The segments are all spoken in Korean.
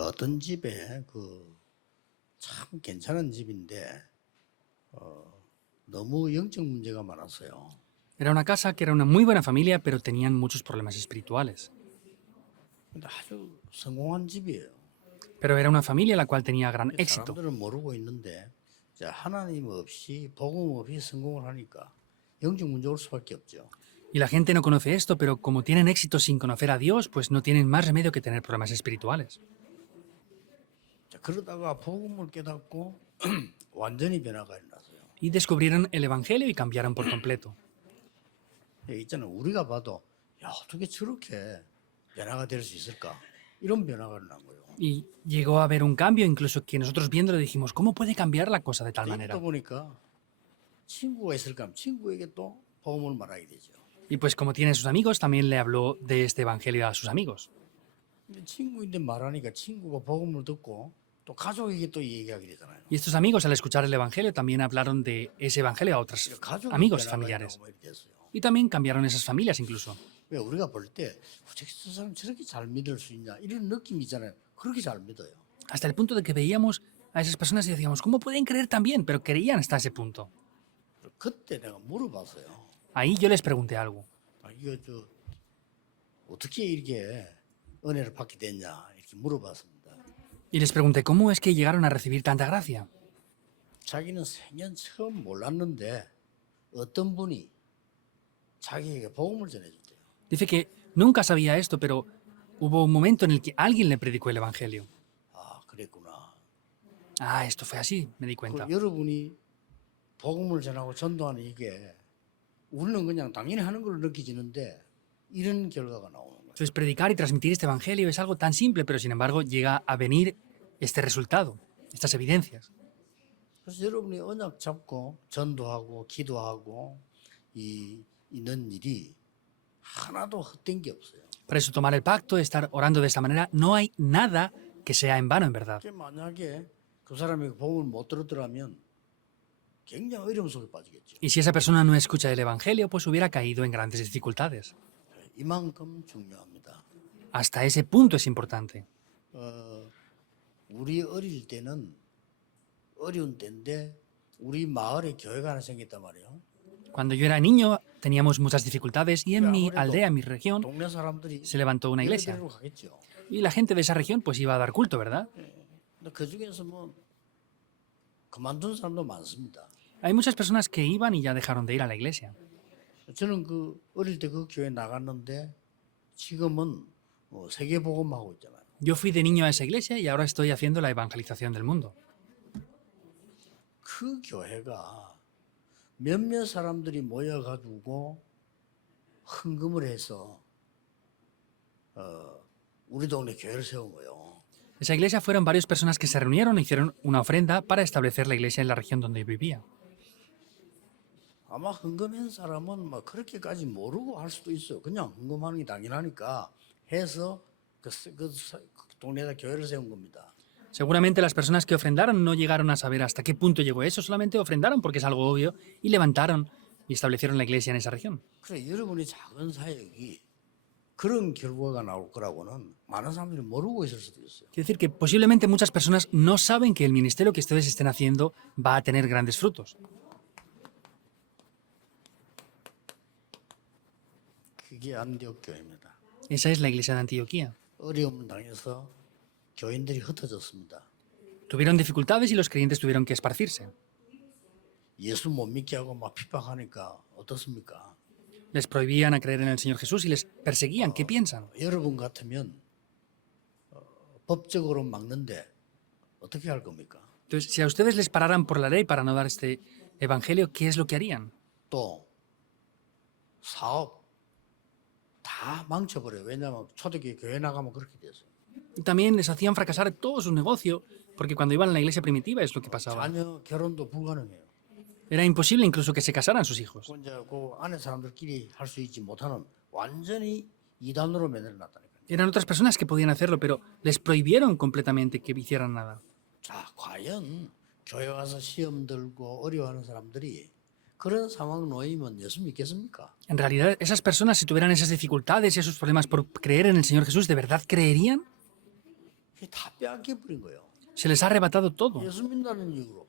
어떤 집에 참 괜찮은 집인데 너무 영적 문제가 많았어요. Era una casa que era una muy buena familia, pero tenían muchos problemas espirituales. 근데 아주 성공한 집이에요. Pero era una familia la cual tenía gran éxito. 사람들은 모르고 있는데 자, 하나님 없이 복음 없이 성공을 하니까 영적 문제 올 수밖에 없죠. Y la gente no conoce esto, pero como tienen éxito sin conocer a Dios, pues no tienen más remedio que tener problemas espirituales. 자, 그러다가 복음을 깨닫고 완전히 변화가 일어났어요. Y descubrieron el Evangelio y cambiaron por completo. 있잖아요. 우리가 봐도 야, 어떻게 저렇게 변화가 될 수 있을까? 이런 변화가 일어난 거예요. Y llegó a haber un cambio, incluso que nosotros viéndolo dijimos, ¿cómo puede cambiar la cosa de tal 또 manera? 보니까 친구가 있을까 하면 친구에게 또 복음을 말하게 되죠. Y pues como tiene sus amigos, también le habló de este Evangelio a sus amigos. 근데 친구인데 말하니까 친구가 복음을 듣고 또 가족에게 또 얘기하게 되잖아요. Y estos amigos, al escuchar el Evangelio, también hablaron de ese Evangelio a otros 가족이 amigos 변화가 familiares. 일어나고 뭐 이렇게 됐어요. Y también cambiaron esas familias incluso. 왜 우리가 볼 때 어떻게 저 사람 저렇게 잘 믿을 수 있냐 이런 느낌이 있잖아요. 그렇게 잘 믿어요. Hasta el punto de que veíamos a esas personas y decíamos, ¿cómo pueden creer tan bien? Pero creían hasta ese punto. 그때 내가 물어봤어요. Ahí yo les pregunté algo. 이거 어떻게 이렇게 은혜를 받게 됐냐 이렇게 물어봤습니다. Y les pregunté, ¿cómo es que llegaron a recibir tanta gracia? 자기는 생전 처음 몰랐는데 어떤 분이 자기에게 복음을 전해줬대요. Dice que nunca sabía esto, pero hubo un momento en el que alguien le predicó el Evangelio. 아, 그랬구나. Ah, esto fue así, me di cuenta. 여러분이 복음을 전하고 전도하는 이게 우리는 그냥 당연히 하는 걸로 느껴지는데 이런 결과가 나오는 거예요. Entonces, predicar y transmitir este Evangelio es algo tan simple, pero sin embargo llega a venir este resultado, estas evidencias. 그래서 여러분이 언약 잡고 전도하고 기도하고 있는 일이 하나도 헛된 게 없어요. Por eso, tomar el pacto, estar orando de esta manera, no hay nada que sea en vano, en verdad. 만약에 그 사람이 복음을 못 들었더라면 굉장히 어려움 속에 빠지겠죠. Y si esa persona no escucha el Evangelio, pues hubiera caído en grandes dificultades. 이만큼 중요합니다. Hasta ese punto es importante. 우리 어릴 때는 어려운 때인데 우리 마을에 교회가 하나 생겼단 말이에요. Cuando yo era niño teníamos muchas dificultades y en mi aldea, en mi región, 동네 사람들이 se levantó una iglesia. 예배드리러 가겠죠. Y la gente de esa región pues iba a dar culto, ¿verdad? 근데 그 중에서 뭐 그만둔 사람도 많습니다. Hay muchas personas que iban y ya dejaron de ir a la iglesia. 저는 그 어릴 때 그 교회 나갔는데 지금은 세계 복음하고 있잖아요. Yo fui de niño a esa iglesia y ahora estoy haciendo la evangelización del mundo. 그 교회가 몇몇 사람들이 모여가지고 헌금을 해서 우리 동네 교회를 세운 거예요. Esa iglesia fueron varias personas que se reunieron e hicieron una ofrenda para establecer la iglesia en la región donde vivía. 아마 헌금한 사람은 막 그렇게까지 모르고 할 수도 있어요. 그냥 헌금하는 게 당연하니까 해서 그 동네에다 교회를 세운 겁니다. Seguramente las personas que ofrendaron no llegaron a saber hasta qué punto llegó eso, solamente ofrendaron porque es algo obvio y levantaron y establecieron la iglesia en esa región. 그래 여러분이 작은 사역이 그런 결과가 나올 거라고는 많은 사람들이 모르고 있을 수도 있어요. Quiero decir que posiblemente muchas personas no saben que el ministerio que ustedes estén haciendo va a tener grandes frutos. 그게 안디옥 교회입니다. Esa es la iglesia de Antioquía. 어려움을 당해서 교인들이 흩어졌습니다. Tuvieron dificultades y los creyentes tuvieron que esparcirse. 예수 못 믿게 하고 막 핍박하니까 어떻습니까? Les prohibían a creer en el Señor Jesús y les perseguían. ¿Qué piensan? 여러분 같으면 법적으로 막는데 어떻게 할 겁니까? Entonces, si a ustedes les pararan por la ley para no dar este evangelio, ¿qué es lo que harían? 또 사업 다 망쳐버려요. 왜냐하면 초대교회 교회 나가면 그렇게 됐어요. Y también les hacían fracasar todo su negocio, porque cuando iban a la iglesia primitiva es lo que pasaba. 자녀 결혼도 불가능해요. Era imposible incluso que se casaran sus hijos. 이제 그 안에 사람들끼리 할 수 있지 못하는 완전히 이단으로 만들어놨다니까요. Eran otras personas que podían hacerlo, pero les prohibieron completamente que hicieran nada. 자, 과연 교회 와서 시험 들고 어려워하는 사람들이 그런 상황 놓이면 예수 믿겠습니까? En realidad, esas personas, si tuvieran esas dificultades y esos problemas por creer en el Señor Jesús, ¿de verdad creerían? 그게 다 빼앗겨 버린 거예요. Se les ha arrebatado todo 예수 믿는다는 이유로.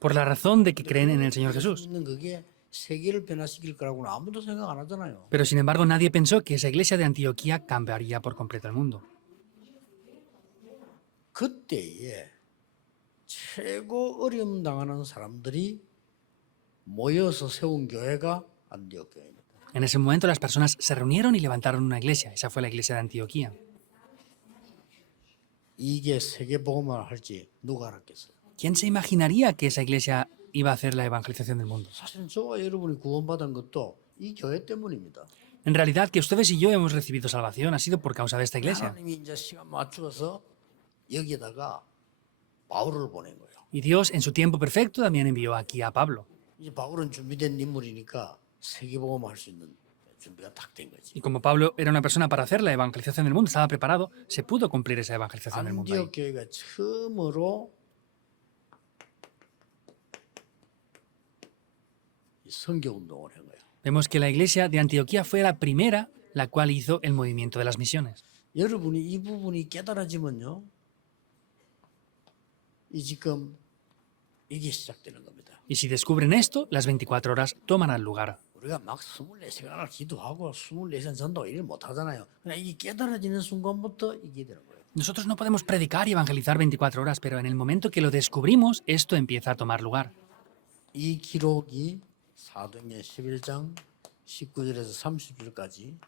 por la razón de que creen en el Señor 예수 Jesús. 믿는 그게 세계를 변화시킬 거라고는 아무도 생각 안 하잖아요. Pero sin embargo nadie pensó que esa iglesia de Antioquía cambiaría por completo el mundo. 그때에 최고 어려움 당하는 사람들이 모여서 세운 교회가 안디옥 교회입니다. En ese momento las personas se reunieron y levantaron una iglesia. Esa fue la iglesia de Antioquía. 이게 세계 복음을 할지 누가 알았겠어요? ¿Quién se imaginaría que esa iglesia iba a hacer la evangelización del mundo? 사실 저와 여러분이 구원받은 것도 이 교회 때문입니다. En realidad, que ustedes y yo hemos recibido salvación ha sido por causa de esta iglesia. 하나님이 이제 시간 맞추어서 여기에다가 바울을 보낸 거예요. Y Dios, en su tiempo perfecto, también envió aquí a Pablo. 이제 바울은 준비된 인물이니까 세계 복음을 할 수 있는 준비가 딱 된 거지. Y como Pablo era una persona para hacer la evangelización del mundo, estaba preparado, se pudo cumplir esa evangelización del mundo ahí. 안디옥 교회가 처음으로 이 선교 운동을 한 거예요. Vemos que la iglesia de Antioquía fue la primera la cual hizo el movimiento de las misiones. 여러분이 이 부분이 깨달아지면요, 이 지금 이게 시작되는 겁니다. Y si descubren esto, las 24 horas tomarán lugar. 우리가 막 24시간을 기도하고 24시간 전도 일을 못 하잖아요. 그냥 이게 깨달아지는 순간부터 이게 되는 거예요. Nosotros no podemos predicar y evangelizar 24 horas, pero en el momento que lo descubrimos, esto empieza a tomar lugar. 이 기록이 사도행전 11장 19절에서 30절까지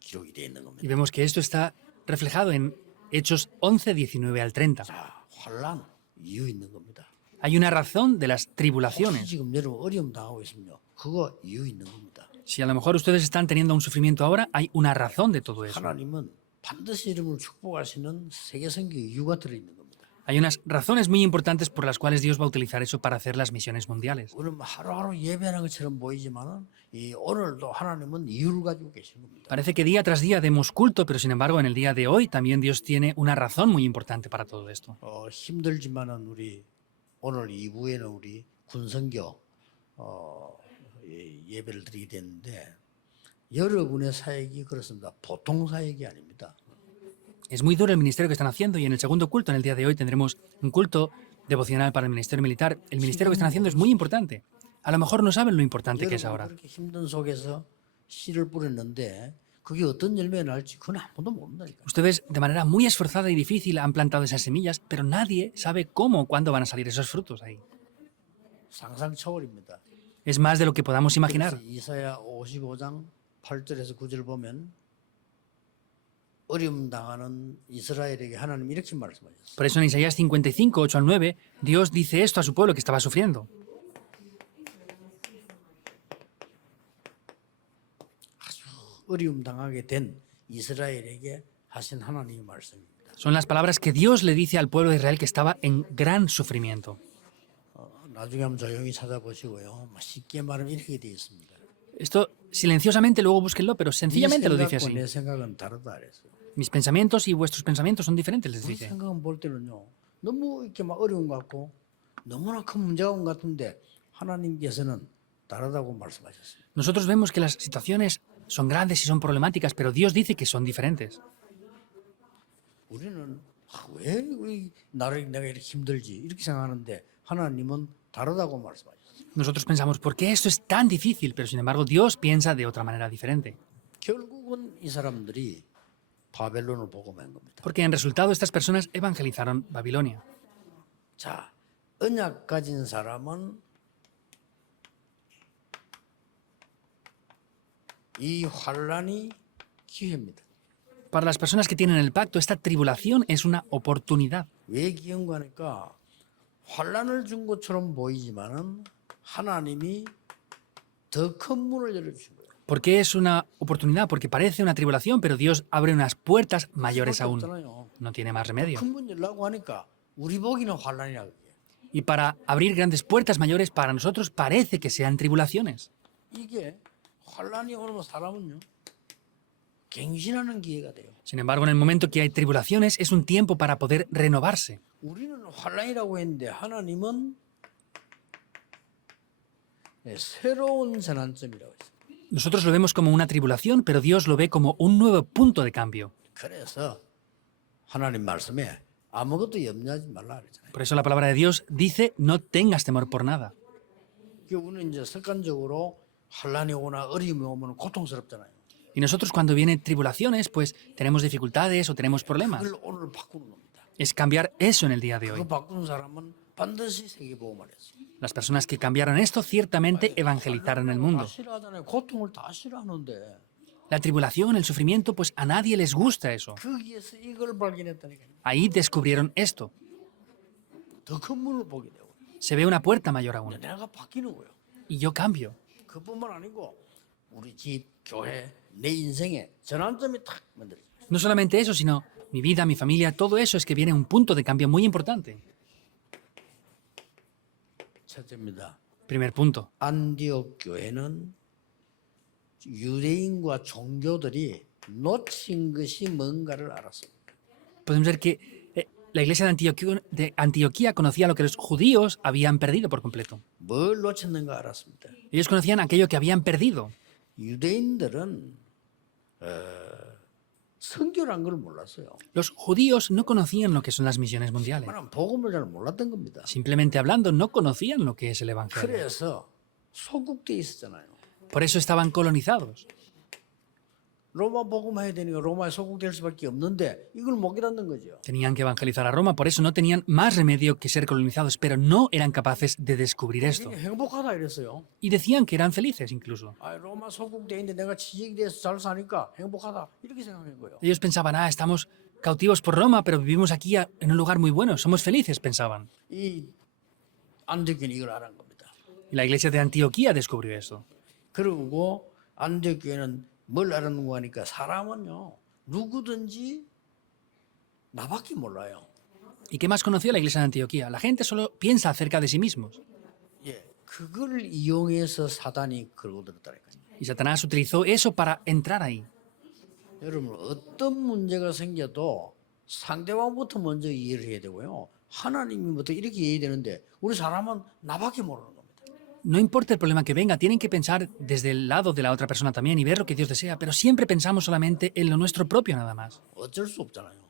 기록이 되어 있는 Y 겁니다. vemos que esto está reflejado en Hechos 11, 19 al 30. 자, 환란 이유 있는 겁니다. Hay una razón de las 혹시 tribulaciones. 지금 여러분 어려움 당하고 있으면요, 그거 이유 있는 겁니다. Si a lo mejor ustedes están teniendo un sufrimiento ahora, hay una razón de todo eso. 하나님은 반드시 여러분을 축복하시는 세계 선교 이유가 들어있는 겁니다. Hay unas razones muy importantes por las cuales Dios va a utilizar eso para hacer las misiones mundiales. 우리는 하루하루 예배하는 것처럼 보이지만은 이 오늘도 하나님은 이유를 가지고 계신 겁니다. Parece que día tras día demos culto, pero sin embargo en el día de hoy también Dios tiene una razón muy importante para todo esto. 힘들지만은 우리 오늘 2부에는 우리 군선교 예배를 드리게 됐는데 여러분의 사역이 그렇습니다. 보통 사역이 아닙니다. Es muy duro el ministerio que están haciendo y en el segundo culto, en el día de hoy, tendremos un culto devocional para el ministerio militar. El ministerio que están haciendo es muy importante. A lo mejor no saben lo importante que es 여러분 ahora. 그렇게 힘든 속에서 씨를 뿌렸는데 그게 어떤 열매가 날지 그건 아무도 모른다니까. Ustedes de manera muy esforzada y difícil han plantado esas semillas, pero nadie sabe cómo o cuándo van a salir esos frutos ahí. 상상 초월입니다. Es más de lo que podamos imaginar. 이사야 55장 8절에서 9절 보면 어려움 당하는 이스라엘에게 하나님 이렇게 말씀하셨어요. Por eso en Isaías 55, 8 al 9, Dios dice esto a su pueblo que estaba sufriendo. 어려움 당하게 된 이스라엘에게 하신 하나님의 말씀입니다. Son las palabras que Dios le dice al pueblo de Israel que estaba en gran sufrimiento. 나중에 한번 조용히 찾아보시고요. 쉽게 말하면 이렇게 되어 있습니다. Esto silenciosamente luego búsquenlo, pero 네 sencillamente lo dice 생각과 así. 내 생각은 다르다 그랬어요. Mis pensamientos y vuestros pensamientos son diferentes, les 우리 dice. 생각은 볼 때는요. 너무 이렇게 막 어려운 것 같고 너무나 큰 문제가 온 것 같은데 하나님께서는 다르다고 말씀하셨어요. Nosotros vemos que las situaciones son grandes y son problemáticas, pero Dios dice que son diferentes. 우리는 왜 우리 나를 내가 이렇게 힘들지 이렇게 생각하는데 하나님은 다르다고 말씀하셨어요. Nosotros pensamos, ¿por qué esto es tan difícil? Pero sin embargo, Dios piensa de otra manera diferente. 결국은 이 사람들이 바벨론을 복음한 겁니다. Porque en resultado estas personas evangelizaron Babilonia. 자, 언약 가진 사람은 이 환란이 기회입니다. Para las personas que tienen el pacto, esta tribulación es una oportunidad. 왜 기회인가 하니까 환란을 준 것처럼 보이지만은 하나님이 더 큰 문을 열어주신 거예요. ¿Por qué es una oportunidad? Porque parece una tribulación, pero Dios abre unas puertas mayores 수밖에 aún. 없잖아요. No tiene más remedio. 큰 문 열라고 하니까 우리 보기는 환란이야 그게. Y para abrir grandes puertas mayores, para nosotros parece que sean tribulaciones. 이게 환란이 오면 사람은요 갱신하는 기회가 돼요. Sin embargo, en el momento que hay tribulaciones, es un tiempo para poder renovarse. 우리는 환란이라고 했는데 하나님은 새로운 전환점이라고 했어요. Nosotros lo vemos como una tribulación, pero Dios lo ve como un nuevo punto de cambio. 그래서 하나님 말씀에 아무것도 염려하지 말라 그랬잖아요. Por eso la palabra de Dios dice, no tengas temor por nada. 그 우리는 이제 습관적으로 환란이 오거나 어려움이 오면 고통스럽잖아요. Y nosotros cuando vienen tribulaciones, pues tenemos dificultades o tenemos problemas. 그걸 오늘 바꾸는 겁니다. Es cambiar eso en el día de 그거 hoy. 바꾸는 사람은 반드시 세계복음을 했어. Las personas que cambiaron esto ciertamente evangelizaron el 다 mundo. 싫어하잖아요. 고통을 다 싫어하는데 La tribulación, el sufrimiento, pues a nadie les gusta eso. 거기에서 이걸 발견했다니까요. Ahí descubrieron esto. 더 큰 문을 보게 되고 Se ve una puerta mayor aún. 내가 바뀌는 거예요. Y yo cambio. 그뿐만 아니고 우리 집, 교회, 내 인생에 전환점이 탁 만들어져요. No solamente eso, sino mi vida, mi familia, todo eso es que viene un punto de cambio muy importante. 첫째입니다. Primer punto. 안디옥 교회는 유대인과 종교들이 놓친 것이 뭔가를 알았습니다. Podemos ver que la iglesia de Antioquía conocía lo que los judíos habían perdido por completo. 뭘 놓쳤는가 알았습니다. Ellos conocían aquello que habían perdido. 유대인들은 선교란 걸 몰랐어요. Los judíos no conocían lo que son las misiones mundiales. 그냥 복음을 잘 몰랐던 겁니다. Simplemente hablando, no conocían lo que es el evangelio. 그래서 소국돼 있었잖아요. Por eso estaban colonizados. 로마 복음 해야 되니까 로마에 소국될 수밖에 없는데 이걸 못 깨닫는 거죠. Tenían que evangelizar a Roma, por eso no tenían más remedio que ser colonizados, pero no eran capaces de descubrir esto. 이게 행복하다 이랬어요. Y decían que eran felices incluso. 아, 로마 소국돼 있는데 내가 취직이 돼서 잘 사니까 행복하다 이렇게 생각한 거예요. Ellos pensaban, estamos cautivos por Roma, pero vivimos aquí en un lugar muy bueno, somos felices, pensaban. 이 안디옥교는 이걸 알은 겁니다. Y la iglesia de Antioquía descubrió eso. 그리고 안디옥교회는 뭘 알았는가 하니까 사람은요 누구든지 나밖에 몰라요. ¿Y qué más conoció la iglesia de Antioquía? La gente solo piensa acerca de sí mismos. 예, 그걸 이용해서 사단이 걸고 들었다니까요. Y Satanás utilizó eso para entrar ahí. 여러분 어떤 문제가 생겨도 상대방부터 먼저 이해를 해야 되고요. 하나님부터 이렇게 이해해야 되는데 우리 사람은 나밖에 모르는 겁니다. No importa el problema que venga, tienen que pensar desde el lado de la otra persona también y ver lo que Dios desea, pero siempre pensamos solamente en lo nuestro propio nada más. 어쩔 수 없잖아요.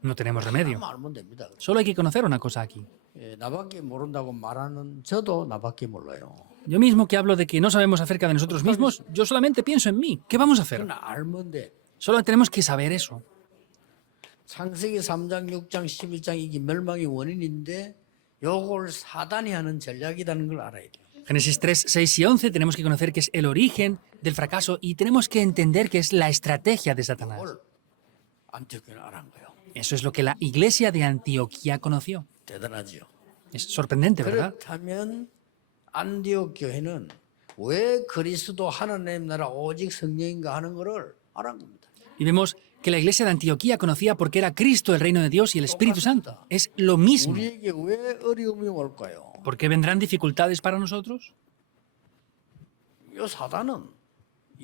No tenemos remedio. 하나만 알면 됩니다. Solo hay que conocer una cosa aquí. 예, 나밖에 모른다고 말하는 저도 나밖에 몰라요. Yo mismo que hablo de que no sabemos acerca de nosotros mismos, yo solamente pienso en mí. ¿Qué vamos a hacer? 그건 알면 돼. Solo tenemos que saber eso. 창세기 3장, 6장, 11장 이게 멸망의 원인인데 요걸 사단이 하는 전략이라는 걸 알아야 돼요. Génesis 3, 6 y 11 tenemos que conocer que es el origen del fracaso y tenemos que entender que es la estrategia de Satanás. 그걸 안티옥교는 알은 거예요. Eso es lo que la iglesia de Antioquía conoció. 대단하죠. Es sorprendente, ¿verdad? 그렇다면 안디옥 교회는 왜 그리스도 하나님 나라 오직 성령인가 하는 거를 알은 겁니다. Y vemos que la iglesia de Antioquía conocía porque era Cristo, el reino de Dios y el Espíritu Santo. Es lo mismo. 우리에게 왜 어려움이 올까요? ¿Por qué vendrán dificultades para nosotros? 이 사단은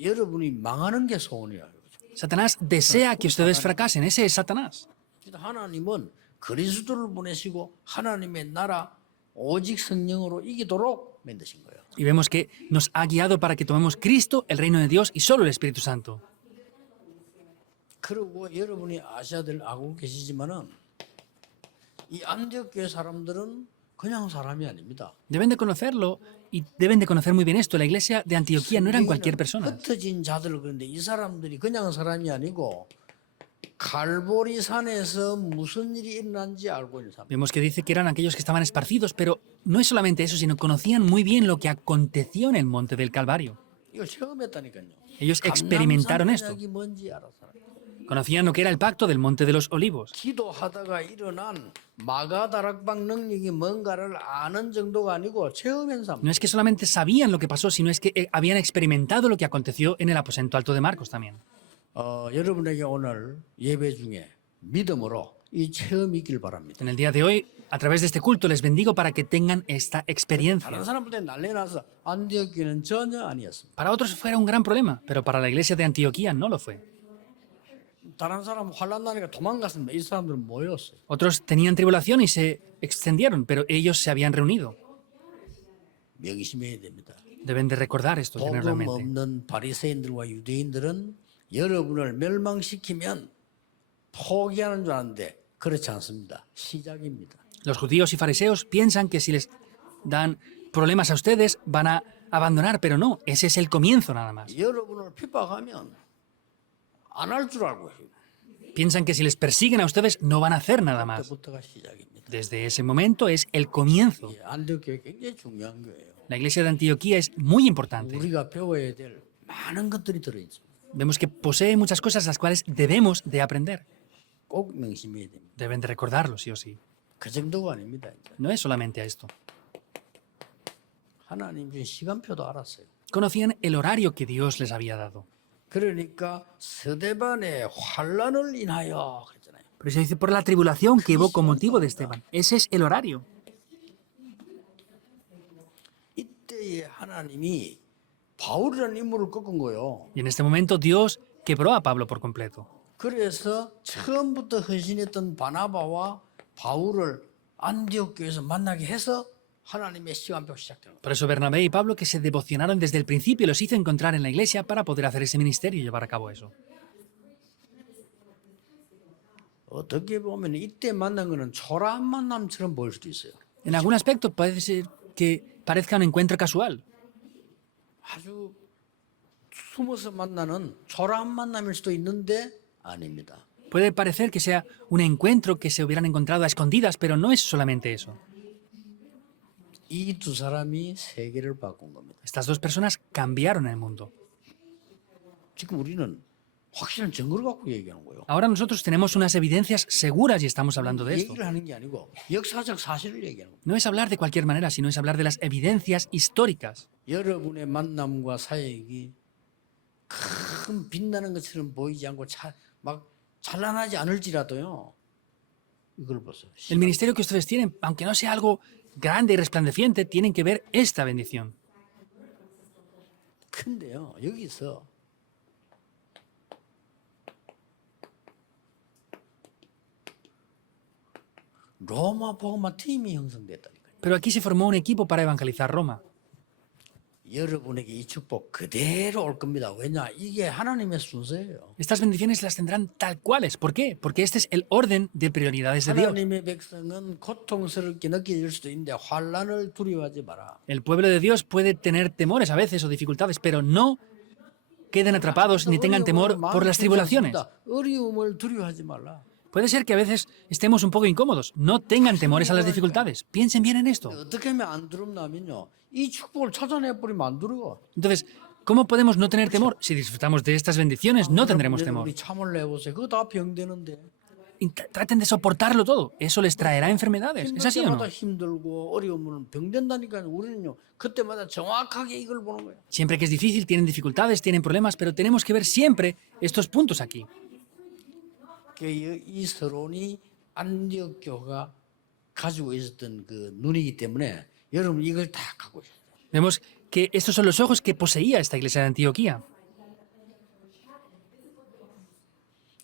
여러분이 망하는 게 소원이야. Satanás desea que ustedes fracasen. Ese es Satanás. 하나님은 그리스도를 보내시고 하나님의 나라 오직 성령으로 이기도록 만드신 거예요. Y vemos que nos ha guiado para que tomemos Cristo, el reino de Dios y solo el Espíritu Santo. 그리고 여러분이 알고 계시지만은 이 안디옥 교회 사람들은 그냥 사람이 아닙니다. Deben de conocerlo y deben de conocer muy bien esto. La iglesia de Antioquía no eran cualquier persona. 흩어진 자들 그런데 이 사람들이 그냥 사람이 아니고 갈보리 산에서 무슨 일이 일어난지 알고 있는 사람. Vemos que dice que eran aquellos que estaban esparcidos, pero no es solamente eso, sino conocían muy bien lo que aconteció en el monte del Calvario. 이걸 체험했다니까요. Ellos experimentaron esto. 감람산 언약이 뭔지 알았어요. Conocían lo que era el pacto del monte de los olivos. 기도하다가 일어난 마가다락방 능력이 뭔가를 아는 정도가 아니고 체험한 사람. No es que solamente sabían lo que pasó, sino es que habían experimentado lo que aconteció en el aposento alto de Marcos también. 여러분에게 오늘 예배 중에 믿음으로 이 체험이 있길 바랍니다. En el día de hoy, a través de este culto, les bendigo para que tengan esta experiencia. 다른 사람들한테 난리 나서 안디옥 교회는 전혀 아니었습니다. Para otros fuera un gran problema, pero para la iglesia de Antioquía no lo fue. 다른 사람 환난 나니까 도망갔습니다. 이 사람들은 모였어요. Otros tenían tribulación y se extendieron, pero ellos se habían reunido. 명심해야 됩니다. Deben de recordar esto, tenerlo en 복음 mente. 없는 바리새인들과 유대인들은 여러분을 멸망시키면 포기하는 줄 아는데 그렇지 않습니다. 시작입니다. Los judíos y fariseos piensan que si les dan problemas a ustedes van a abandonar, pero no, ese es el comienzo nada más. 여러분을 핍박하면 안 할 줄 알고 해요. Piensan que si les persiguen a ustedes no van a hacer nada más. 그때부터가 시작입니다. Desde ese momento es el comienzo. 안디옥교회 굉장히 중요한 거예요. La iglesia de Antioquía es muy importante. 우리가 배워야 될 많은 것들이 들어있죠. Vemos que posee muchas cosas las cuales debemos de aprender. 꼭 명심해야 됩니다. Deben de recordarlo, sí o sí. 그 정도가 아닙니다. 이제. No es solamente a esto. 하나님 준 시간표도 알았어요. Conocían el horario que Dios les había dado. 그러니까 스데반의 환란을 인하여 그랬잖아요. Pero se dice por la tribulación que hubo con motivo de Esteban. Ese es el horario. 이때에 하나님이 바울이라는 인물을 꺾은 거예요. Y en este momento Dios quebró a Pablo por completo. 그래서 처음부터 헌신했던 바나바와 바울을 안디옥 교회에서 만나게 해서 하나님의 시간표가 시작되는 거예요. Por eso Bernabé y Pablo, que se devocionaron desde el principio, los hizo encontrar en la iglesia para poder hacer ese ministerio y llevar a cabo eso. 어떻게 보면 이때 만난 거는 초라한 만남처럼 보일 수도 있어요. En algún aspecto parece ser que parezca un encuentro casual. 아주 숨어서 만나는 초라한 만남일 수도 있는데 아닙니다. Puede parecer que sea un encuentro que se hubieran encontrado a escondidas, pero no es solamente eso. 이 두 사람이 세계를 바꾼 겁니다. Estas dos personas cambiaron el mundo. 지금 우리는 확실한 증거를 갖고 얘기하는 거예요. Ahora nosotros tenemos unas evidencias seguras y estamos hablando de esto. 얘기를 하는 게 아니고 역사적 사실을 얘기하는 거예요. No es hablar de cualquier manera, sino es hablar de las evidencias históricas. 여러분의 만남과 사역이 큰 빛나는 것처럼 보이지 않고 막 찬란하지 않을지라도요. 이걸 보세요. El ministerio que ustedes tienen, aunque no sea algo grande y resplandeciente, tienen que ver esta bendición. 큰데요. 여기서 로마 복음화 팀이 형성됐다니까요. Pero aquí se formó un equipo para evangelizar Roma. 여러분에게 이 축복 그대로 올 겁니다. 왜냐? 이게 하나님의 순서예요. Estas bendiciones las tendrán tal cuales. ¿Por qué? Porque este es el orden de prioridades de Dios. 하나님의 백성은 고통스럽게 느껴질 수도 있는데 환란을 두려워하지 마라. El pueblo de Dios puede tener temores a veces o dificultades, pero no queden atrapados ni tengan temor por las tribulaciones. 어려움을 두려워하지 말라. Puede ser que a veces estemos un poco incómodos. No tengan temores a las dificultades. Piensen bien en esto. 어떻게 하면 안 두렵냐면요. 이 축복을 찾아내 버리면 안 두려워. Entonces, ¿cómo podemos no tener temor? Si disfrutamos de estas bendiciones, no tendremos temor. 우리 참을 내보세요. 그거 다 병되는데. Y traten de soportarlo todo. Eso les traerá enfermedades. ¿Es así o no? 그때마다 힘들고 어려움은 병된다니까 우리는요. 그때마다 정확하게 이걸 보는 거예요. Siempre que es difícil, tienen dificultades, tienen problemas, pero tenemos que ver siempre estos puntos aquí. 이 서론이 안디옥 교회가 가지고 있었던 그 눈이기 때문에 여러분 이걸 다 갖고 있어요. Vemos que estos son los ojos que poseía esta iglesia de Antioquía.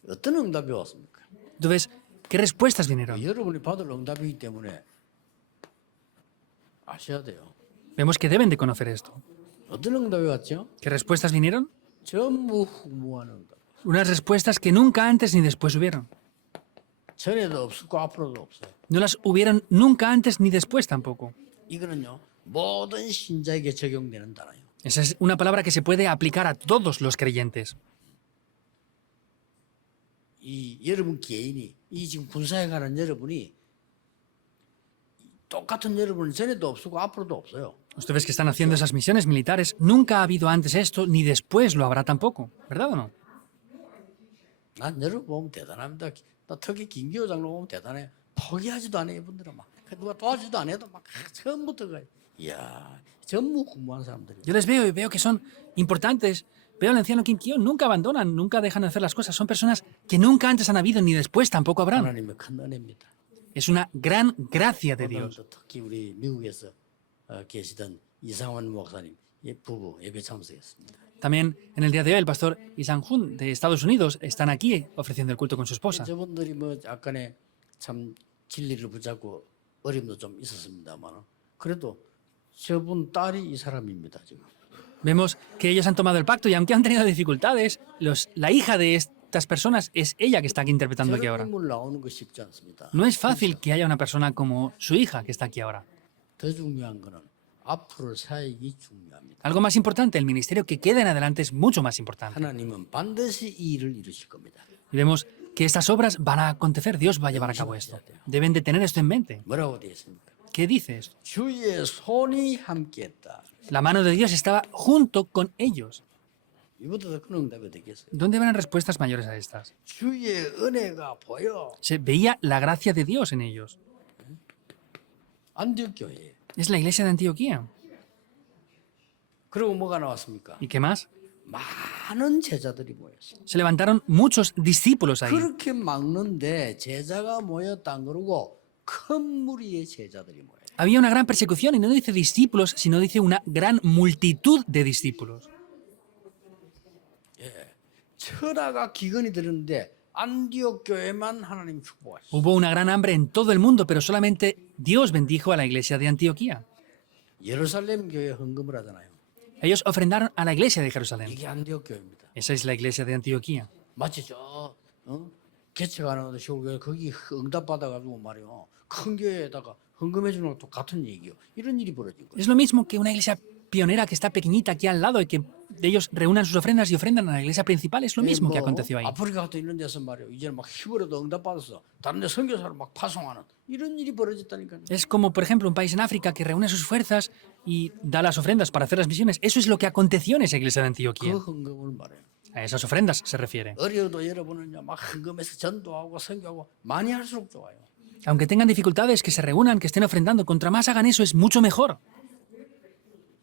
어떤 응답이 왔습니까? Entonces, ¿qué respuestas vinieron? 여러분이 받을 응답이기 때문에 아셔야 돼요. Vemos que deben de conocer esto. 어떤 응답이 왔죠? ¿Qué respuestas vinieron? 전무후무한 응답. Unas respuestas que nunca antes ni después hubieron. 전에도 없었고 앞으로도 없어요. No las hubieron nunca antes ni después tampoco. 이거는요 모든 신자에게 적용되는 단어예요. Esa es una palabra que se puede aplicar a todos los creyentes. 이 여러분 개인이 이 지금 군사에 가는 여러분이 똑같은 여러분은 전에도 없었고 앞으로도 없어요. Ustedes que están haciendo esas misiones militares, nunca ha habido antes esto, ni después lo habrá tampoco. ¿Verdad o no? 난 여러분 보면 대단합니다. 나 특히 김기호 장로 보면 대단해. 포기하지도 않아요, 이분들은 막. 누가 도와주지도 안 해도 막 처음부터 가. 이야, 전무후무한 사람들이. Yo les veo y veo que son importantes. Veo al anciano Kim Kyo, nunca abandonan, nunca dejan de hacer las cosas. Son personas que nunca antes han habido ni después tampoco habrán. 하나님의 큰 은혜입니다. Es una gran gracia de Dios. 오늘도 특히 우리 미국에서 계시던 이상원 목사님 부부 예배 참석했습니다. También en el día de hoy el pastor Isan Hun de Estados Unidos están aquí ofreciendo el culto con su esposa. 저분들이 뭐 약간의 참 진리를 붙잡고 어림도 좀 있었습니다만 그래도 저분 딸이 이 사람입니다 지금. Vemos que ellos han tomado el pacto y aunque han tenido dificultades, la hija de tantas personas, es ella que está aquí interpretando aquí 저런 ahora. 인물 나오는 거 쉽지 않습니다. No es fácil que haya una persona como su hija que está aquí ahora. 더 중요한 거는 앞으로 사역이 중요합니다. Algo más importante, el ministerio que queda en adelante es mucho más importante. 하나님은 반드시 이 일을 이루실 겁니다. Y vemos que estas obras van a acontecer, Dios va a llevar a cabo esto. Deben de tener esto en mente. 뭐라고 되어 있습니까? ¿Qué dice esto? 주의 손이 함께했다. La mano de Dios estaba junto con ellos. 이보다 더 큰 응답이 되겠어요. ¿Dónde van respuestas mayores a estas? 주의 은혜가 보여. Se veía la gracia de Dios en ellos. 안디옥 교회. Es la iglesia de Antioquía. 그리고 뭐가 나왔습니까? ¿Y qué más? 많은 제자들이 모였어요. Se levantaron muchos discípulos ahí. 그렇게 막는데 제자가 모였다 안 그러고 큰 무리의 제자들이 모여요. Había una gran persecución y no dice discípulos, sino dice una gran multitud de discípulos. 천하가 기근이 들었는데 안디옥 교회만 하나님 축복하셨어요. Hubo una gran hambre en todo el mundo, pero solamente Dios bendijo a la iglesia de Antioquía. 예루살렘 교회 헌금을 하잖아요. Ellos ofrendaron a la iglesia de Jerusalén. 이게 안디옥 교회입니다. Esa es la iglesia de Antioquía. 마치 개척하는 시골교회 거기 응답 받아가지고 말이요 큰 교회에다가 헌금해 주는 것도 같은 얘기요. 이런 일이 벌어진 거예요. Es lo mismo que una iglesia pionera que está pequeñita aquí al lado y que ellos reúnan sus ofrendas y ofrendan a la iglesia principal. Es lo mismo que aconteció ahí. 아프리카 같은 이런 데서 말이요 이제는 막 힘으로도 응답 받아서 다른 데 선교사를 막 파송하는 이런 일이 벌어졌다니까요. Es como, por ejemplo, un país en África que reúne sus fuerzas y da las ofrendas para hacer las misiones. Eso es lo que aconteció en esa iglesia de Antioquía. 그 헌금을 말해요. A esas ofrendas se refiere. 어려도 여러분은요 막 헌금해서 전도하고 선교하고 많이 할수록 좋아요. Aunque tengan dificultades, que se reúnan, que estén ofrendando, contra más hagan eso es mucho mejor.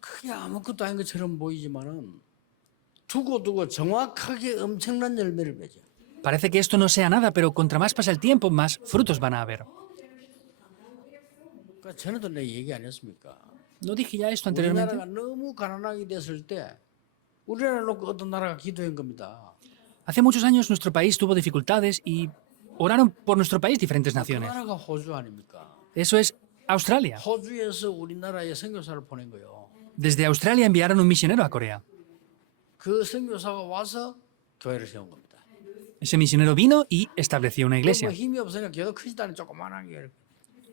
그게 아무것도 아닌 것처럼 보이지만은 두고 정확하게 엄청난 열매를 맺어요. Parece que esto no sea nada, pero contra más pasa el tiempo, más frutos van a haber. 그러니까 전에도 내가 얘기 안 했습니까? ¿No dije ya esto anteriormente? 우리나라가 너무 가난하게 됐을 때 우리나라 놓고 어떤 나라가 기도한 겁니다. Hace muchos años nuestro país tuvo dificultades y oraron por nuestro país diferentes 그 naciones. 나라가 호주 아닙니까? Eso es Australia. 호주에서 우리나라에 선교사를 보낸 거예요. Desde Australia enviaron un misionero a Corea. 그 선교사가 와서 교회를 세운 겁니다. Ese misionero vino y estableció una 뭐 iglesia. 힘이 없으니까 교회도 크지도 않은 조그만한 게.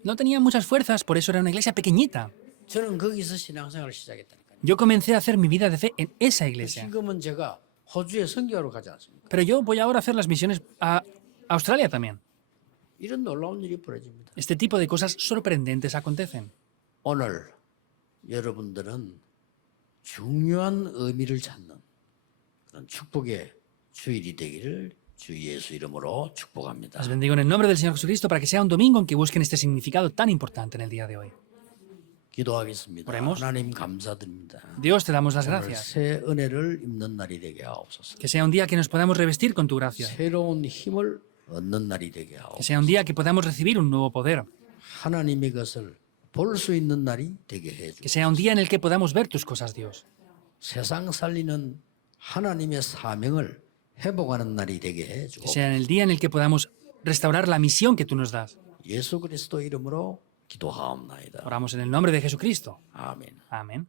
No tenía muchas fuerzas, por eso era una iglesia pequeñita. 저는 거기서 신앙생활을 시작했다니까요. Yo comencé a hacer mi vida de fe en esa iglesia. 지금은 제가 호주에 선교하러 가지 않습니까? Pero yo voy ahora a hacer las misiones a Australia también. 이런 놀라운 일이 벌어집니다. Este tipo de cosas sorprendentes acontecen. 오늘 여러분들은 중요한 의미를 찾는 그런 축복의 주일이 되기를 주 예수 이름으로 축복합니다. Las bendigo en el nombre del Señor Jesucristo para que sea un domingo en que busquen este significado tan importante en el día de hoy. 기도하겠습니다. Oremos. 하나님 감사드립니다. Dios, te damos las 오늘 gracias. 새 은혜를 입는 날이 되게 하옵소서. Que sea un día que nos podamos revestir con tu gracia. 새로운 힘을 얻는 날이 되게 Que 하옵소서. sea un día que podamos recibir un nuevo poder. 하나님의 것을 볼 수 있는 날이 되게 해 Que 주옵소서. sea un día en el que podamos ver tus cosas, Dios. 세상 살리는 하나님의 사명을 회복하는 날이 되게 해 Que 주옵소서. sea en el día en el que podamos restaurar la misión que tú nos das. 예수 그리스도 이름으로 기도하옵나이다. Oramos en el nombre de Jesucristo. 아멘. Amén.